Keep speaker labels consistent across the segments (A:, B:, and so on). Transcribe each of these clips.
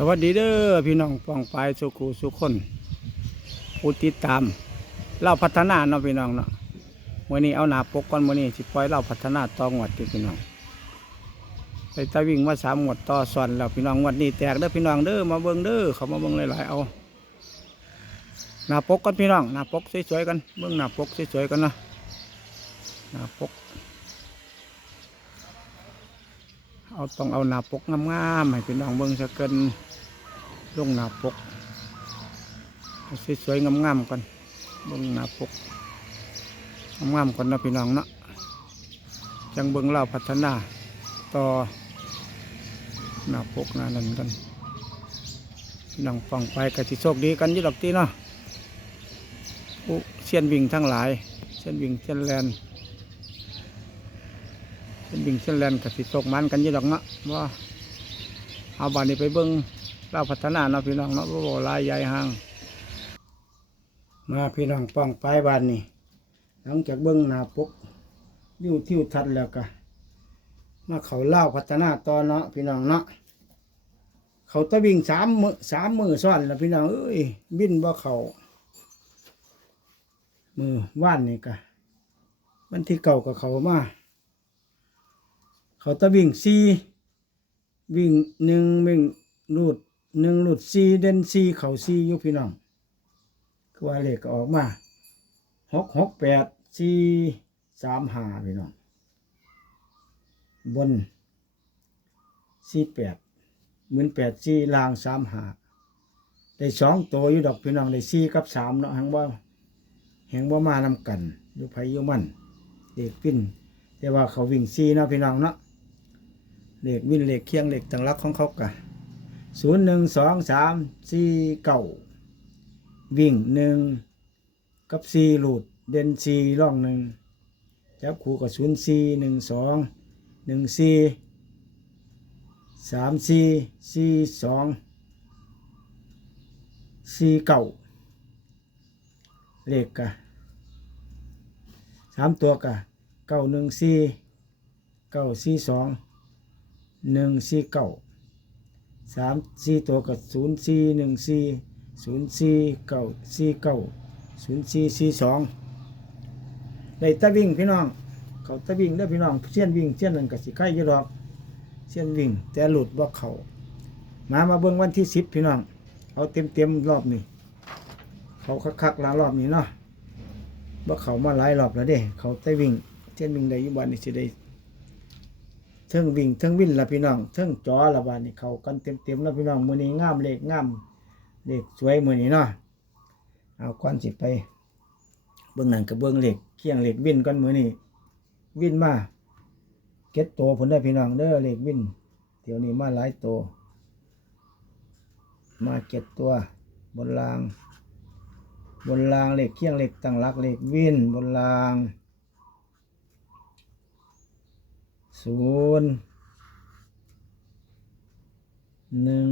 A: สวัสดีเด้อพี่น้องปองปายสุขูสุขคนผู้ติดตามเราพัฒนาเนาะพี่น้องเนาะมื่อนี้เอาหนาปกก่อนมื่อนี้สิปล่อยเราพัฒนาต่องวดติพี่น้องไปตะวิ่งมาสามงวดต่อสอนแล้วพี่น้องงวดนี้แตกเด้อพี่น้องเด้อมาเบิ่งเด้อเขามาเบิ่งหลายๆเอาหน้าปกก่อนพี่น้องหน้าปกสวยๆกันเบิ่งหน้าปกสวยๆกันเนาะหน้าปกเอาต้องเอาหน้าปกงามๆให้พี่น้องเบิ่งสักเกิน ลงหนาปกสวยๆงามๆกันเบิ่งหนาปกงามๆกันนะพี่น้องเนาะจังเบิ่งเล่าพัฒนาต่อหนาปกหนานันกันพี่น้องฟังไปก็สิโชคดีกันยี่ดอกตีเนาะผู้เชียนวิ่งทั้งหลายเชียนวิ่งเชียนแลนเป็นดิ่งเช่นแลนกับสิตกมันกันยี่ดอกเนาะว่าเอาบานนี้ไปเบิ้ง เราพัฒนาเนาะพี่น้องเนาะบ่บ่ลายใหญ่ห่างมาพี่น้องป้องไปบานนี้หลังจากเบิ้งหน้าปกวิวทิวทัศน์แล้วก็มาเขาเล่าพัฒนาต่อเนาะพี่น้องเนาะเขาตะวิ่งสามมือสามมือซ้อนแล้วพี่น้องเอ้ยบินบ่าเขามือว่านนี่กะวันที่เก่ากับเขามา เขาตะวิ่งซีวิ่งหนึ่งวิ่งรูด หนึ่งรูดซีเด่นซีเข่าซีอยู่พี่น้องคือว่าเลขก็ออกมาหกหกแปดซีสามหาพี่น้องบนซีแปดเหมือนแปดซีลางสามหาได้สองตัวอยู่ดอกพี่น้องได้ซีกับสามเนาะแหงว่าแหงว่ามานำกันอยู่ไผอยู่มันเด็กปิ้นแต่ว่าเขาวิ่งซีเนาะพี่น้องเนาะเลขวิ่งเลขเคียงเลขตังรักของเขากะ ศูนย์หนึ่งสองสามสี่เก้าวิ่งหนึ่งกับซีหลุดเด่นซีร่องหนึ่งจับคู่กับศูนย์ซีหนึ่งสองหนึ่งซีสามซีซีสองซีเก้าเลขกะสามตัวกะเก้าหนึ่งสี่เก้าสี่สองหนึ่งสี่เก้า สามสี่ตัวกับศูนย์สี่หนึ่งสี่ศูนย์สี่เก้าสี่เก้าศูนย์สี่สี่สองได้ตะวิ่งพี่น้อง เขาตะวิ่งได้พี่น้องเส้นวิ่งเส้นนั้นกับสิไข่ยี่ดอกเส้นวิ่ง แต่หลุดบ่เขามามาเบิ่งวันที่สิบพี่น้อง เอาเต็มเต็มรอบนี้เขาคักๆหลายรอบนี้เนาะบ่เขามาหลายรอบแล้วเด้ เขาได้วิ่งเช่นวิ่งได้ยุบันนี่สิได้ เทิงวิ่งเทิงวิ่งละพี่น้องเทิงจอละบานนี่เขากันเต็มเต็มๆล้วพี่น้องมือนี้งามเลขงามเลขสวยมือนี้เนาะเอาก่อนสิไป เบื้องหนังกับเบื้องเหล็กเคียงเหล็กวิ่นก่อนมือนี้วิ่นมาเก็ตโตวผลได้พี่น้องเด้อเหล็กวิ่นเดี๋ยวนี้มาหลายโตวมาเก็ตตัวบนราง บนรางเหล็กเคียงเหล็กตั้งหลักเหล็กวิ่นบนราง ศูนย์หนึ่ง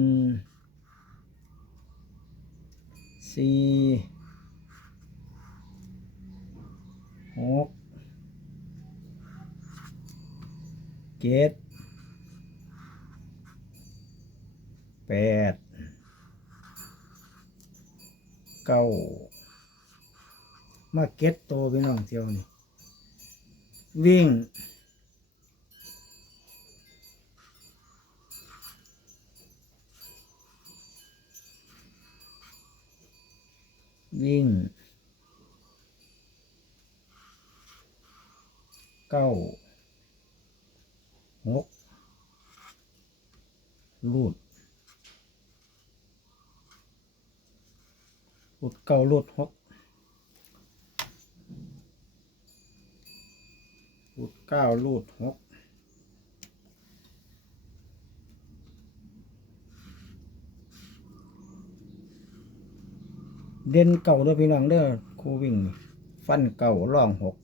A: สี่หกเจ็ดแปดเก้ามาเก็ตโตวพี่น้องเที่ยวนี่วิ่ง วิ่งเก้าหกลูดลูดเก้าลูดหกลูดเก้าลูดหก เด่นเก่าเด้อพี่น้องเด้อครูวิ่งนี่ฟันเก่าร่องหก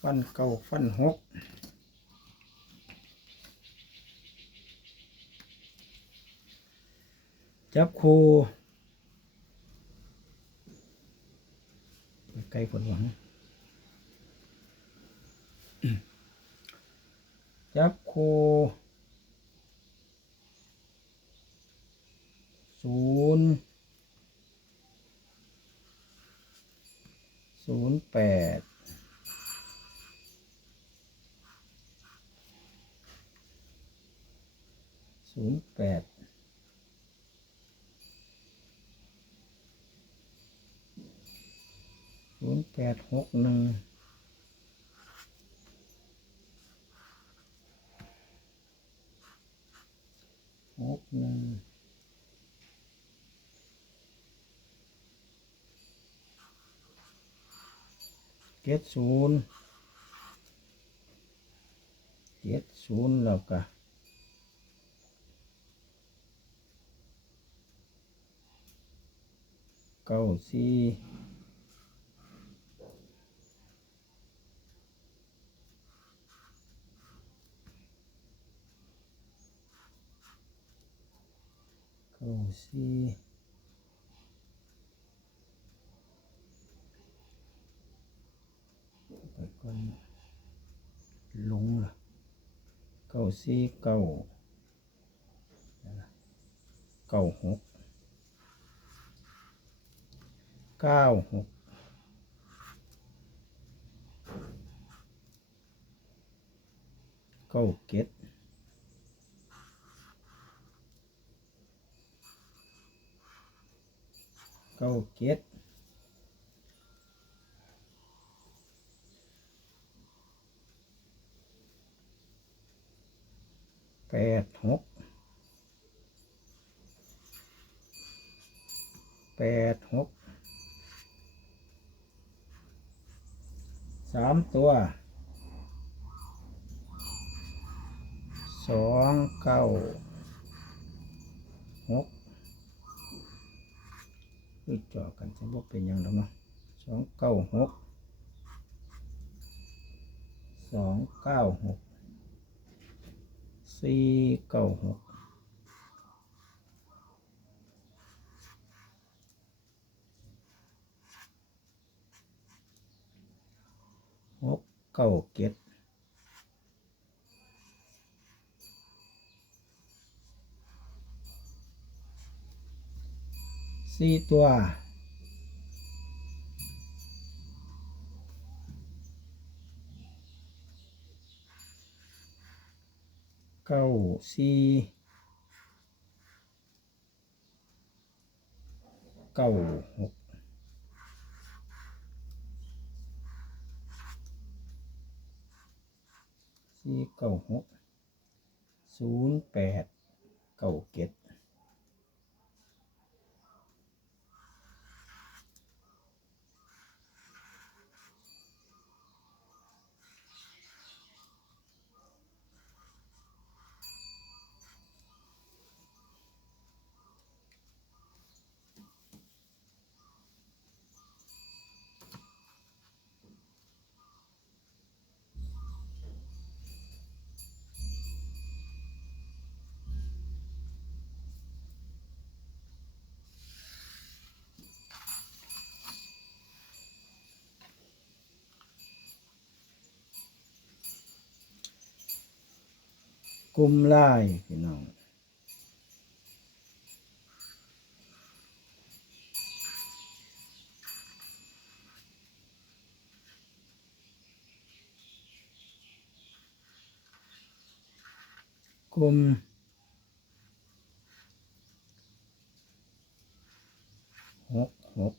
A: ฟันเก่าฟันหกจับคู่ไก ลผลหวังจับคูศูนย์ศูนย์แปดศูนย์แปด ศูนย์แปดหกหนึ่งหกหนึ่งเจ็ดศูนย์เจ็ดศูนย์แล้วก็เก้าสี่ เก้าสี่ไปก่อนลงละเก้าสี่ เก้าเก็ดแปดหกแปดหกสามตัวสองเก้าหก อุ้ยจ่อกันจะบอกเป็นหยังแล้วเนาะสองเก้าหกสองเก้าหกสี่เก้าหกหกเก้าเจ็ด สี่ตัวเก้าสี่เก้าหกสี่เก้าหกศูนย์แปดเก้าเจ็ด กลุ่มไล่พี่น้องกลุ่มหกหก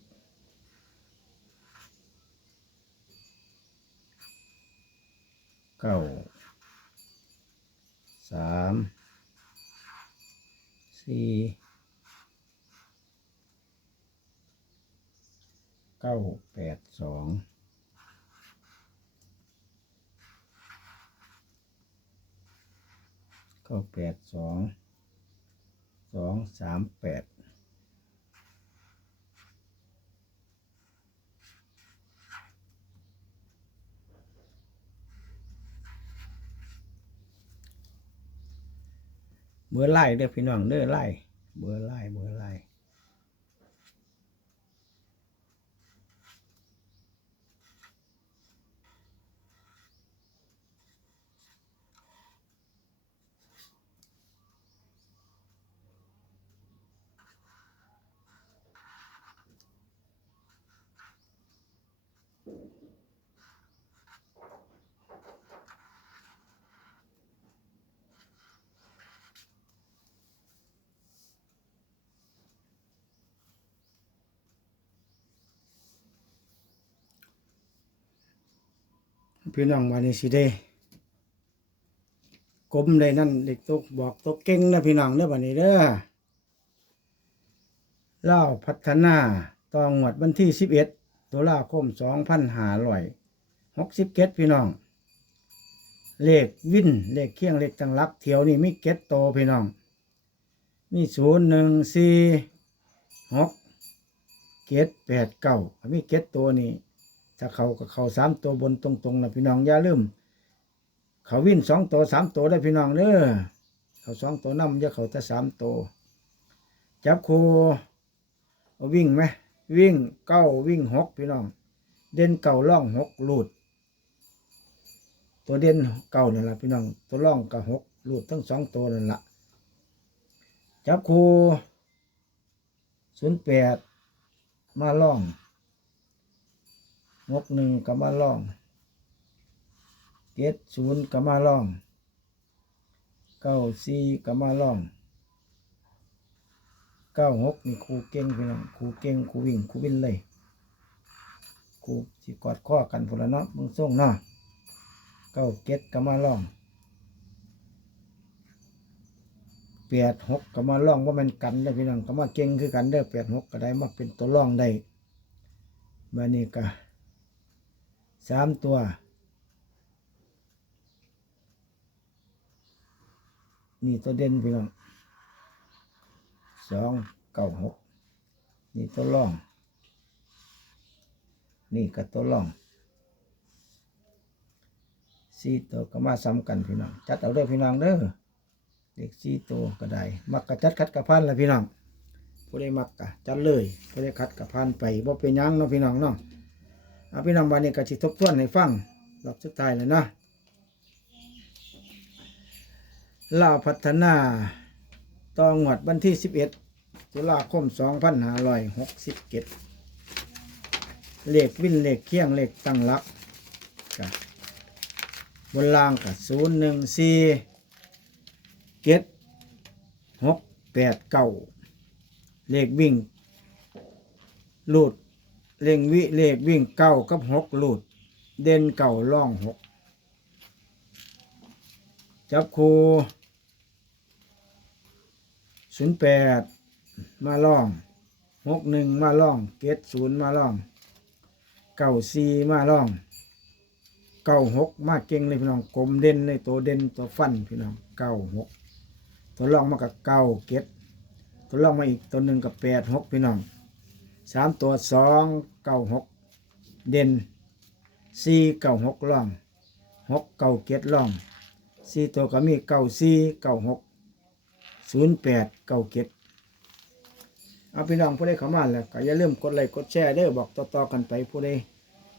A: เก้า สามสี่เก้า แปดสองเก้าแปดสองสองสามแปดเมื่อไล่เด้อพี่น้องเด้อไล่เบอร์ไล่เบอร์ไล่ พี่น้องวันนี้สิได้กลมได้นั่นเด็กตกบอกตกเก่งนะพี่น้องเด้อวันนี้เด้อเล่าพัฒนาตองหวดวันที่สิบเอ็ดตุลาคมสองพันหาร้อยหกสิบเก็ดพี่น้อง เลขวินเลขเคียงเลขตังลักเถียวนี่มีเก็ดโตพี่น้อง มีศูนย์หนึ่งสี่หกเก็ดแปดเก้ามีเก็ดตัวนี้ ถ้าเขาก็เขาสามตัวบนตรงๆนะพี่น้องอย่าลืมเขาวิ่นสองตัวสามตัวได้พี่น้องเด้อเขาสองตัวน้ำอย่าเขาแต่สามตัวจับครูวิ่งไหมวิ่งเก้าวิ่งหกพี่น้อง เด่นเก่าล่องหกลูดตัวเด่นเก่านั่นแหละพี่น้อง ตัวล่องกับหกลูดทั้งสองตัวนั่นแหละจับครูศูนย์แปดมาล่อง งกหนึ่งก็มาล่องเจ็ดศูนย์ก็มาล่องเก้าสี่ก็มาล่องเก้าหกนี่ครูเก่งพี่น้องครูเก่งครูวิ่งครูวิ่งเลยครูสิกอดข้อกันพนละเนาะมึงส่งเนาะเก้าเจ็ดก็มาล่องแปดหกก็มาล่องว่ามันกันได้พี่น้องก็มาเก่งคือกันเด้อแปดหกก็ได้มาเป็นตัวล่องได้บานี้ก็ สามตัวนี่ตัวเด่นพี่น้องสองเก้าหกนี่ตัวร่อง นี่ก็ตัวร่องสี่ตัวก็มาซ้ำกันพี่น้อง จัดเอาเด้อพี่น้องเด้อเด็กสี่ตัวก็ได้ มักกะจัดคัดกะพันละพี่น้องผู้ใดมักกะจัดเลยผู้ใดคัดกะพันไปบ่เป็นยังเนาะพี่น้องเนาะ เอาพี่น้องวันนี้ก็สิทบทวนให้ฟังรอบสุดท้ายเลยนะลาวพัฒนาต่องวดวันที่ 11ตุลาคม 2567เลขวิ่นเลขเคียงเลขตั้งหลักกับบนล่างกับ0 1 4เจ็ดหกแปดเก้าเลขวิ่งลูด เล่งวิเลขวิ่งเก้ากับหกหลุด เด่นเก่าล่องหกจับคูศูนย์แปดมาล่องหกหนึ่งมาล่องเกตศูนย์มาล่องเก้าสี่มาล่องเก้าหกมาเก่งเลยพี่น้องกลมเด่นเลยตัวเด่นตัวฟันพี่น้องเก้าหกตัวล่องมากับเก้าเกตตัวล่องมาอีกตัวหนึ่งกับแปดหกพี่น้อง สามตัวสองเก้าหกเด่นสี่เก้าหกล่องหกเก้าเจ็ดล่องสี่ตัวก็มีเก้าสี่เก้าหกศูนย์แปดเก้าเจ็ดเอาพี่น้องผู้ใดเข้ามาแล้วก็อย่าลืมกดไลค์กดแชร์เด้อบอกต่อๆกันไปผู้ใด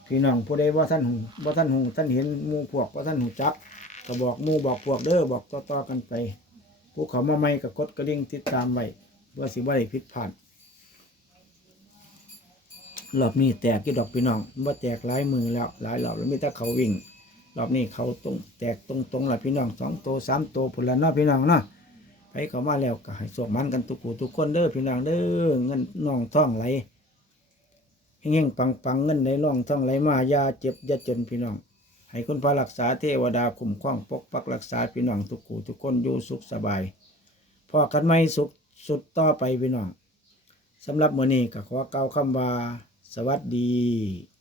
A: พี่น้องผู้ใดว่าท่านหูว่าท่านหูท่านเห็นมูพวกว่าท่านหูจักก็บอกมูบอกพวกเด้อบอกต่อๆกันไป ผู้เขามาใหม่ก็กดกระดิ่งติดตามไว้เพื่อสิบ่ได้ผิดพลาด รอบนี้แตกกี่ดอกพี่น้องว่าแตกหลายมือแล้วหลายรอบแล้วมีแต่เขาวิ่ง รอบนี้เขาตรงแตกตรงตรงละพี่น้องสองตัวสามตัวผุนละนาพี่น้องเนาะไปเขามาแล้วก็ให้สวกมันกันทุกผู้ทุกคนเด้อพี่น้องเด้อเงินน่องท่องไหลเฮงๆปังๆเงินในน่องท่องไหลมายาเจ็บยาจนพี่น้อง ให้คุณพระรักษาเทวดาคุ้มครองปกปักรักษาพี่น้องทุกผู้ทุกคนอยู่สุขสบายพอกันไม่สุขสุดต่อไปพี่น้องสำหรับมื้อนี้ก็ขอเกล่าคำว่า สวัสดี